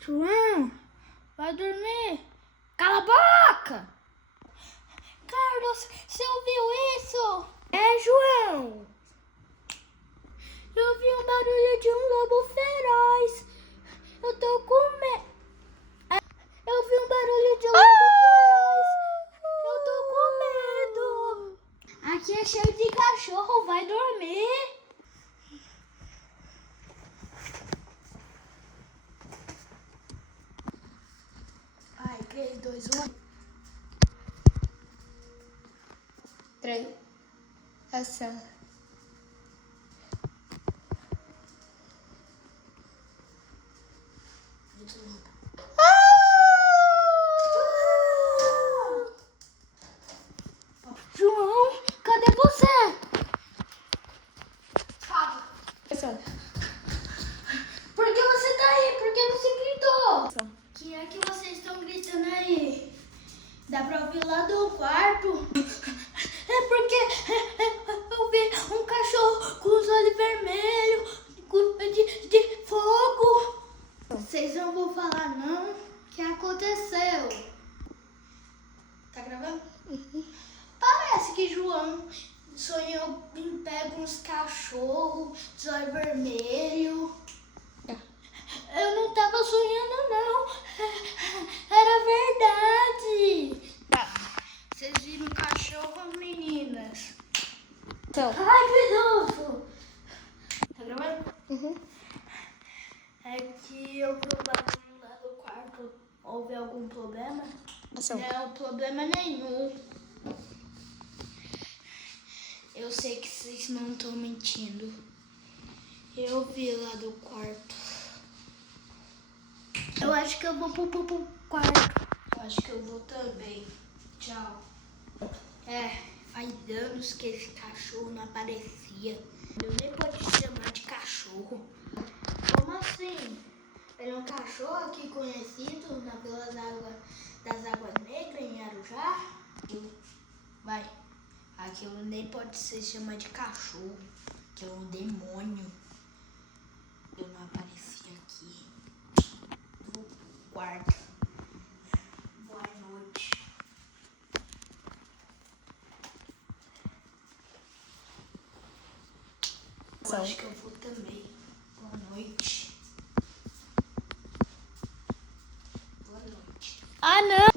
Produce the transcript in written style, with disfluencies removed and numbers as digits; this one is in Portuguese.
João, vai dormir. Cala a boca! Carlos, você ouviu isso? É, João. Eu vi um barulho de um lobo feroz. Eu tô com medo. Eu vi um barulho de um lobo feroz. Eu tô com medo. Aqui é cheio de cachorro, vai dormir. Vai, 3, 2, 1. 3. Ação. João, cadê você? Ação. Por que você tá aí? Por que você gritou? O que é que vocês estão gritando aí? Dá pra ouvir lá do quarto. É porque eu vi um cachorro com os olhos vermelhos, de fogo. Vocês não vão falar não? O que aconteceu? Tá gravando? Parece que João sonhou em pé com uns cachorros, de olho vermelho. Eu não tava sonhando não. Era verdade. Tá. Vocês viram um cachorro, meninas? Ação. Ai, Pedroso! Tá gravando? Uhum. É que eu vi o barulho lá do quarto. Houve algum problema? Ação. Não, problema nenhum. Eu sei que vocês não estão mentindo. Eu vi lá do quarto. Eu acho que eu vou pro quarto. Eu acho que eu vou também. Tchau. Faz anos que esse cachorro não aparecia. Eu nem pode chamar de cachorro. Como assim? Ele é um cachorro aqui conhecido na Vila das Águas Negras, em Arujá? Vai. Aquilo nem pode ser chamado de cachorro. Aquilo é um demônio. Eu não apareci aqui. Vou pro quarto. Boa noite. Eu acho que eu vou também. Boa noite. Boa noite. Ah, não!